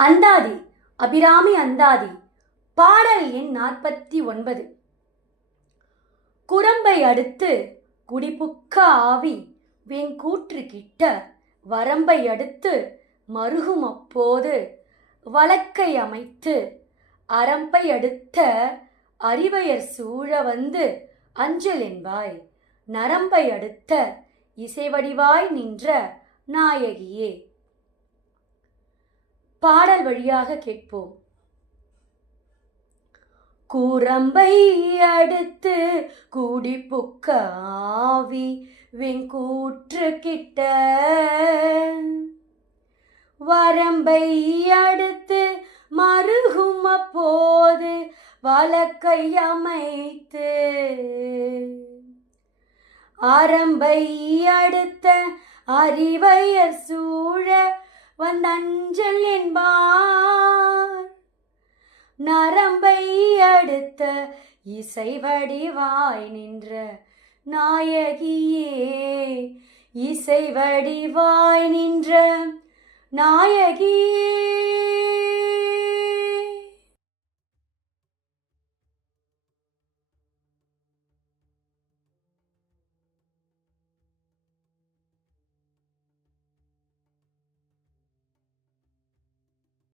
அந்தாதி அபிராமி அந்தாதி பாடல் எண் 49. குரம்பை அடுத்து குடிபுக்க ஆவி வெங்கூற்று கிட்ட வரம்பை அடுத்து மருகும் அப்போது வழக்கை அமைத்து அரம்பை அடுத்த அறிவையர் சூழ வந்து அஞ்சல் என்பாய் நரம்பை அடுத்த இசைவடிவாய் நின்ற நாயகியே. பாடல் வழியாக கேட்போம். குரம்பை அடுத்து குடிபுக்க ஆவி வெங்கூற்று கிட்ட வரம்பை அடுத்து மருகும் அப்போது வழக்கை அமைத்து அரம்பை அடுத்த அறிவையர் சூழ வந்தஞ்சல் என்பார் நரம்பை அடுத்த இசை வடிவாய் நின்ற நாயகியே. இசை வடிவாய் நின்ற நாயகியே.